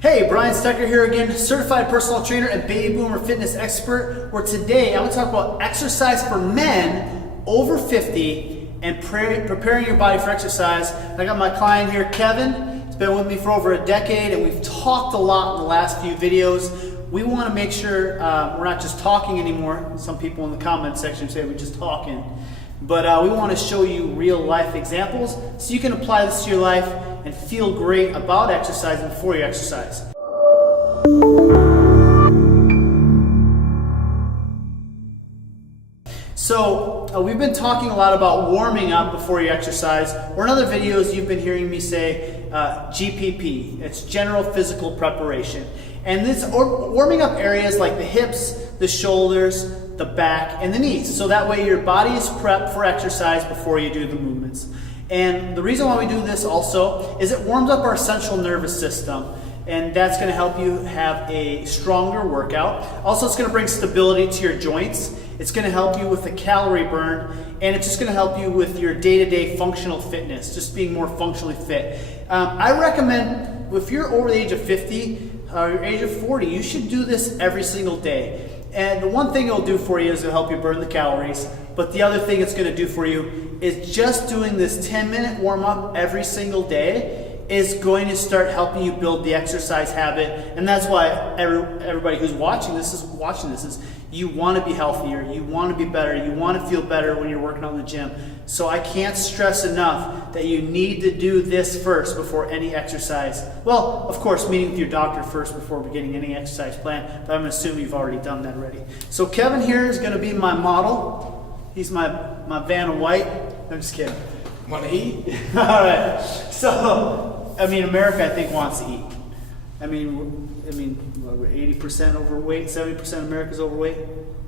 Hey, Brian Stecker here again, certified personal trainer and baby boomer fitness expert, where today I'm going to talk about exercise for men over 50 and preparing your body for exercise. I got my client here, Kevin. He's been with me for over a decade and we've talked a lot in the last few videos. We want to make sure we're not just talking anymore. Some people in the comment section say we're just talking. But we want to show you real life examples so you can apply this to your life and feel great about exercising before you exercise. So we've been talking a lot about warming up before you exercise, or in other videos you've been hearing me say GPP. It's general physical preparation. And this warming up areas like the hips, the shoulders, the back, and the knees. So that way your body is prepped for exercise before you do the movements. And the reason why we do this also is it warms up our central nervous system, and that's going to help you have a stronger workout. Also, it's going to bring stability to your joints. It's going to help you with the calorie burn, and it's just going to help you with your day-to-day functional fitness, just being more functionally fit. I recommend if you're over the age of 50 or your age of 40, you should do this every single day. And the one thing it'll do for you is it'll help you burn the calories. But the other thing it's going to do for you is just doing this 10-minute warm-up every single day is going to start helping you build the exercise habit. And that's why everybody who's watching this is you want to be healthier, you want to be better, you want to feel better when you're working out in the gym. So I can't stress enough that you need to do this first before any exercise. Well, of course, meeting with your doctor first before beginning any exercise plan, but I'm assuming you've already done that already. So Kevin here is going to be my model. He's my Van White. I'm just kidding. Want to eat? All right. So, America, I think, wants to eat. We're 80% overweight, 70% of America's overweight.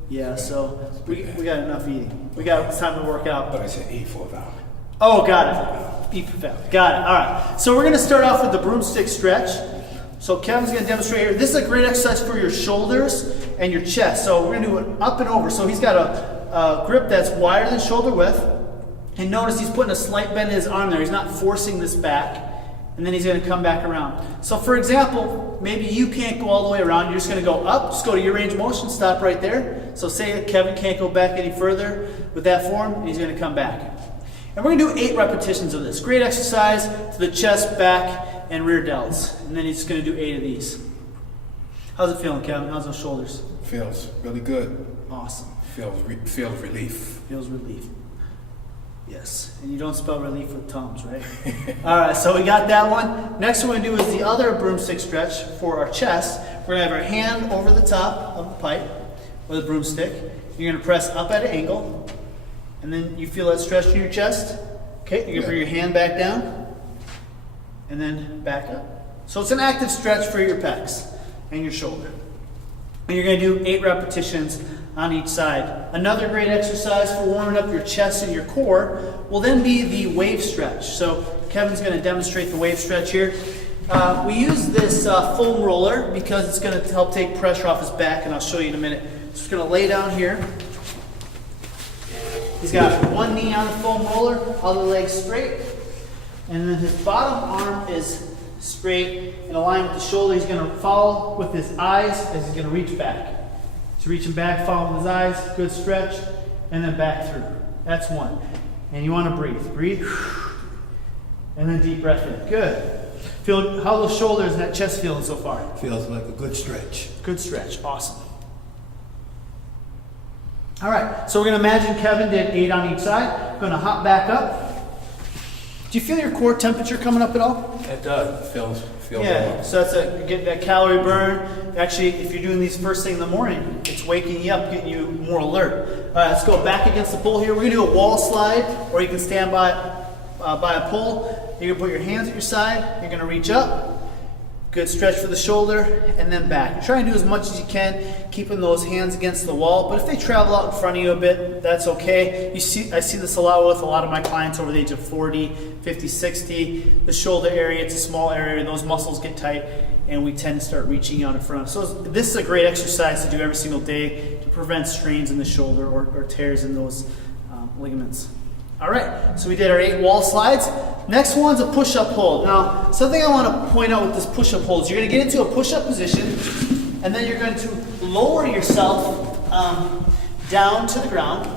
Yeah, so we got enough eating. It's time to work out. But I said eat for value. Oh, got it. Eat for value. Got it. All right. So we're going to start off with the broomstick stretch. So Kevin's going to demonstrate here. This is a great exercise for your shoulders and your chest. So we're going to do it up and over. So he's got a grip that's wider than shoulder width. And notice he's putting a slight bend in his arm there. He's not forcing this back. And then he's going to come back around. So for example, maybe you can't go all the way around. You're just going to go up. Just go to your range of motion. Stop right there. So say that Kevin can't go back any further with that form, and he's going to come back. And we're going to do 8 repetitions of this. Great exercise to the chest, back, and rear delts. And then he's going to do 8 of these. How's it feeling, Kevin? How's those shoulders? Feels really good. Awesome. Feels relief. Feels relief. Yes, and you don't spell relief with Tums, right? All right, so we got that one. Next one we're going to do is the other broomstick stretch for our chest. We're going to have our hand over the top of the pipe or the broomstick. You're going to press up at an angle, and then you feel that stretch in your chest. Okay, you're going to bring your hand back down, and then back up. So it's an active stretch for your pecs and your shoulder. And you're going to do 8 repetitions on each side. Another great exercise for warming up your chest and your core will then be the wave stretch. So Kevin's going to demonstrate the wave stretch here. We use this foam roller because it's going to help take pressure off his back, and I'll show you in a minute. So he's going to lay down here. He's got one knee on the foam roller, other leg straight, and then his bottom arm is straight in line with the shoulder. He's going to follow with his eyes as he's going to reach back. He's reaching back, following his eyes, good stretch, and then back through. That's one. And you want to breathe. Breathe, and then deep breath in. Good. Feel how those shoulders and that chest feeling so far? Feels like a good stretch. Good stretch. Awesome. All right, so we're going to imagine Kevin did 8 on each side. Going to hop back up. Do you feel your core temperature coming up at all? It does. Feels yeah, warm. so that's getting that calorie burn. Actually, if you're doing these first thing in the morning, it's waking you up, getting you more alert. All right, let's go back against the pole here. We're going to do a wall slide, or you can stand by a pole. You're going to put your hands at your side. You're going to reach up. Good stretch for the shoulder, and then back. Try and do as much as you can, keeping those hands against the wall. But if they travel out in front of you a bit, that's okay. I see this a lot with a lot of my clients over the age of 40, 50, 60. The shoulder area, it's a small area. Those muscles get tight, and we tend to start reaching out in front. So this is a great exercise to do every single day to prevent strains in the shoulder or tears in those ligaments. All right, so we did our 8 wall slides. Next one's a push-up hold. Now, something I want to point out with this push-up hold is you're going to get into a push-up position, and then you're going to lower yourself down to the ground,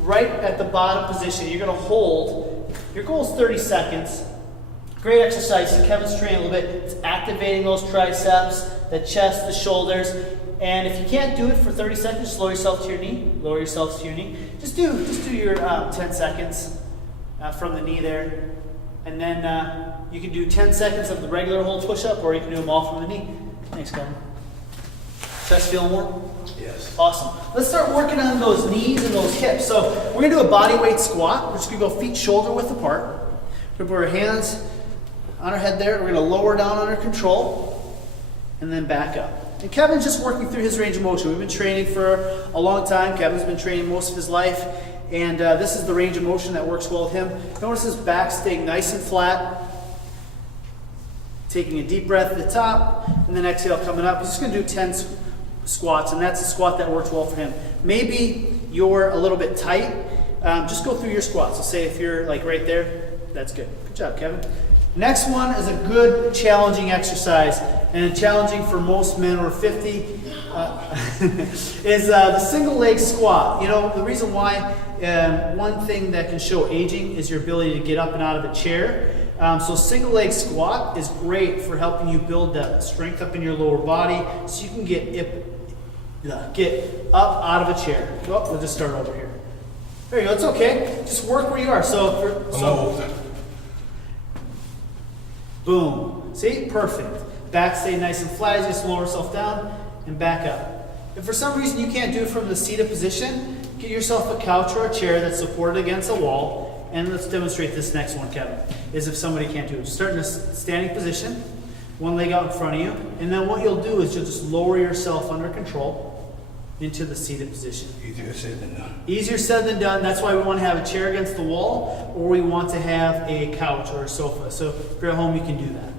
right at the bottom position. You're going to hold. Your goal is 30 seconds. Great exercise. Kevin's training a little bit. It's activating those triceps, the chest, the shoulders. And if you can't do it for 30 seconds, just lower yourself to your knee. Lower yourself to your knee. Just do your 10 seconds from the knee there. And then you can do 10 seconds of the regular hold push-up, or you can do them all from the knee. Thanks, Kevin. Chest feeling warm? Yes. Awesome. Let's start working on those knees and those hips. So we're going to do a body weight squat. We're just going to go feet shoulder width apart. We're going to put our hands on our head there. We're going to lower down under control and then back up. And Kevin's just working through his range of motion. We've been training for a long time. Kevin's been training most of his life. And this is the range of motion that works well with him. Notice his back staying nice and flat. Taking a deep breath at the top, and then exhale coming up. He's just going to do 10 squats, and that's a squat that works well for him. Maybe you're a little bit tight. Just go through your squats. So say if you're like right there, that's good. Good job, Kevin. Next one is a good challenging exercise, and challenging for most men over 50 is the single leg squat. You know, the reason why, one thing that can show aging is your ability to get up and out of a chair. So single leg squat is great for helping you build that strength up in your lower body so you can get up out of a chair. Oh, we'll just start over here. There you go, it's okay. Just work where you are. Boom. See? Perfect. Back stay nice and flat. Just lower yourself down and back up. If for some reason you can't do it from the seated position, get yourself a couch or a chair that's supported against a wall. And let's demonstrate this next one, Kevin, is if somebody can't do it. Start in a standing position, one leg out in front of you, and then what you'll do is you'll just lower yourself under control into the seated position. Easier said than done. Easier said than done. That's why we want to have a chair against the wall, or we want to have a couch or a sofa. So if you're at home, you can do that.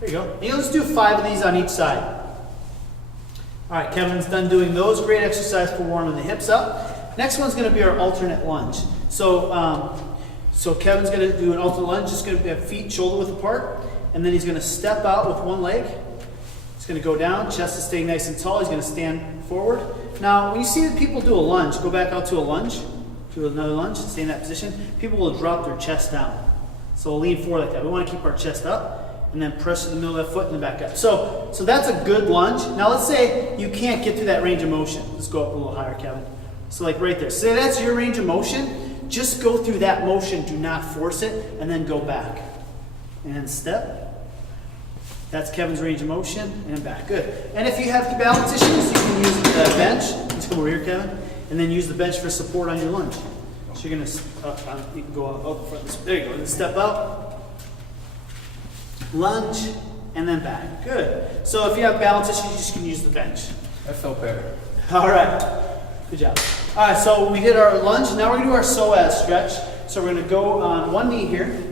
There you go. And you'll just do 5 of these on each side. All right, Kevin's done doing those. Great exercise for warming the hips up. Next one's going to be our alternate lunge. So Kevin's going to do an alternate lunge. Just going to have feet shoulder width apart, and then he's going to step out with one leg. He's going to go down. Chest is staying nice and tall. He's going to stand forward. Now, when you see people do a lunge, go back out to a lunge, do another lunge, stay in that position. People will drop their chest down. So we'll lean forward like that. We want to keep our chest up, and then press to the middle of that foot and then back up. So that's a good lunge. Now let's say you can't get to that range of motion. Let's go up a little higher, Kevin. So like right there. Say that's your range of motion. Just go through that motion. Do not force it, and then go back. And step. That's Kevin's range of motion, and back. Good. And if you have balance issues, you can use the bench. Let's come over here, Kevin. And then use the bench for support on your lunge. So you're going to, you can go up front. There you go. And step up. Lunge, and then back. Good. So if you have balance issues, you just can use the bench. That felt better. All right. Good job. All right, so we did our lunge. Now we're going to do our psoas stretch. So we're going to go on one knee here.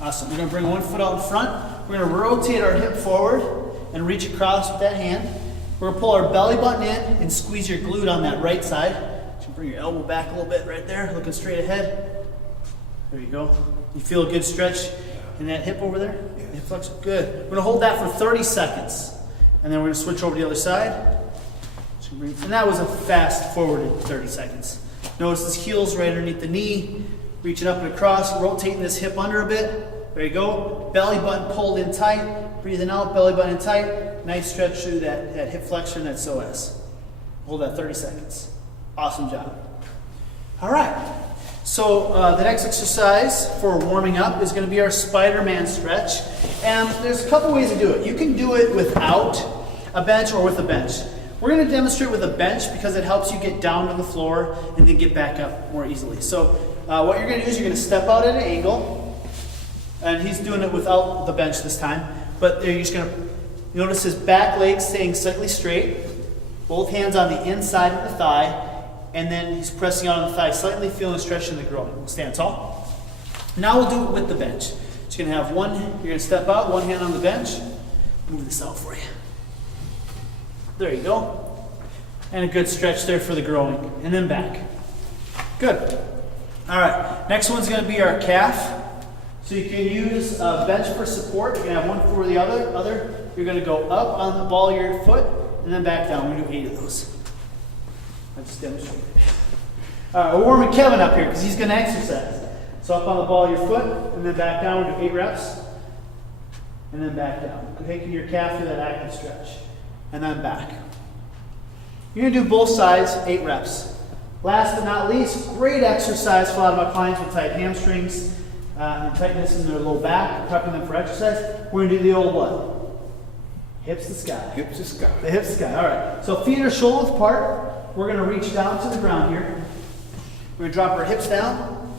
Awesome. We're going to bring one foot out in front. We're going to rotate our hip forward and reach across with that hand. We're going to pull our belly button in and squeeze your glute on that right side. So bring your elbow back a little bit right there, looking straight ahead. There you go. You feel a good stretch in that hip over there? Yes. Hip flex. Good. We're going to hold that for 30 seconds. And then we're going to switch over to the other side. And that was a fast forwarded 30 seconds. Notice his heels right underneath the knee. Reaching up and across, rotating this hip under a bit. There you go. Belly button pulled in tight. Breathing out, belly button in tight. Nice stretch through that hip flexion, that psoas. Hold that 30 seconds. Awesome job. All right. So the next exercise for warming up is going to be our Spider-Man stretch. And there's a couple ways to do it. You can do it without a bench or with a bench. We're going to demonstrate with a bench because it helps you get down to the floor and then get back up more easily. So what you're going to do is you're going to step out at an angle. And he's doing it without the bench this time. But you're just going to notice his back leg staying slightly straight. Both hands on the inside of the thigh. And then he's pressing out on the thigh, slightly feeling a stretch in the groin. Stand tall. Now we'll do it with the bench. Just going to have one, you're going to step out, one hand on the bench. Move this out for you. There you go. And a good stretch there for the groin. And then back. Good. All right, next one's gonna be our calf. So you can use a bench for support. You're gonna have one for the other. You're gonna go up on the ball of your foot and then back down. We're gonna do 8 of those. I just demonstrated. All right, we're warming Kevin up here because he's gonna exercise. So up on the ball of your foot and then back down. We're gonna do 8 reps and then back down. Taking your calf through that active stretch and then back. You're gonna do both sides, 8 reps. Last but not least, great exercise for a lot of my clients with tight hamstrings and tightness in their low back, prepping them for exercise. We're gonna do the old what? Hips to sky. Hips to sky. The hips to sky, all right. So feet are shoulders apart. We're gonna reach down to the ground here. We're gonna drop our hips down.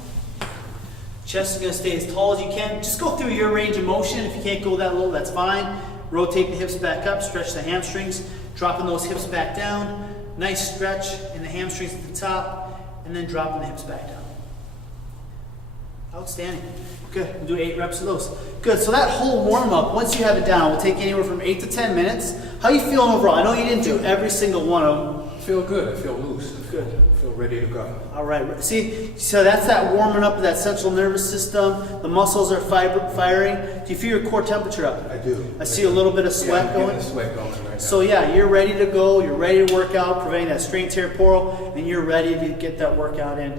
Chest is gonna stay as tall as you can. Just go through your range of motion. If you can't go that low, that's fine. Rotate the hips back up, stretch the hamstrings, dropping those hips back down. Nice stretch in the hamstrings at the top, and then dropping the hips back down. Outstanding. Good. We'll do 8 reps of those. Good. So that whole warm-up, once you have it down, will take anywhere from 8 to 10 minutes. How you feeling overall? I know you didn't do every single one of them. I feel good. I feel loose. Good. I feel ready to go. All right. See, so that's that warming up of that central nervous system. The muscles are firing. Do you feel your core temperature up? I do. I see a little bit of sweat I'm going. getting the sweat going right now. So yeah, you're ready to go. You're ready to work out, preventing that strain tear portal, and you're ready to get that workout in.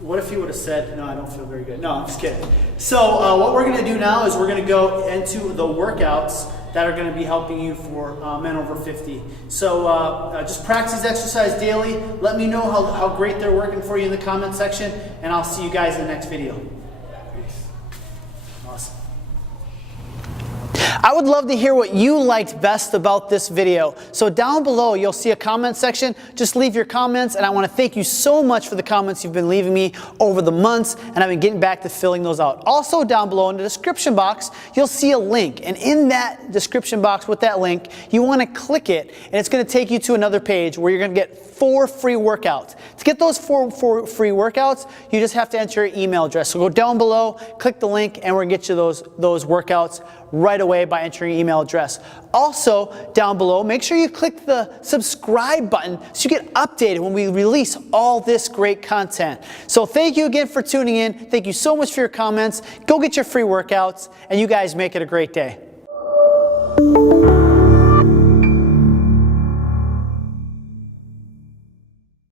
What if you would have said, no, I don't feel very good? No, I'm just kidding. So what we're going to do now is we're going to go into the workouts that are going to be helping you for men over 50. So just practice exercise daily. Let me know how great they're working for you in the comment section, and I'll see you guys in the next video. Peace. Awesome. I would love to hear what you liked best about this video. So down below, you'll see a comment section. Just leave your comments, and I want to thank you so much for the comments you've been leaving me over the months, and I've been getting back to filling those out. Also down below in the description box, you'll see a link, and in that description box with that link, you want to click it, and it's going to take you to another page where you're going to get 4 free workouts. To get those 4 free workouts, you just have to enter your email address. So go down below, click the link, and we're going to get you those workouts right away by entering your email address. Also, down below, make sure you click the subscribe button so you get updated when we release all this great content. So thank you again for tuning in. Thank you so much for your comments. Go get your free workouts, and you guys make it a great day.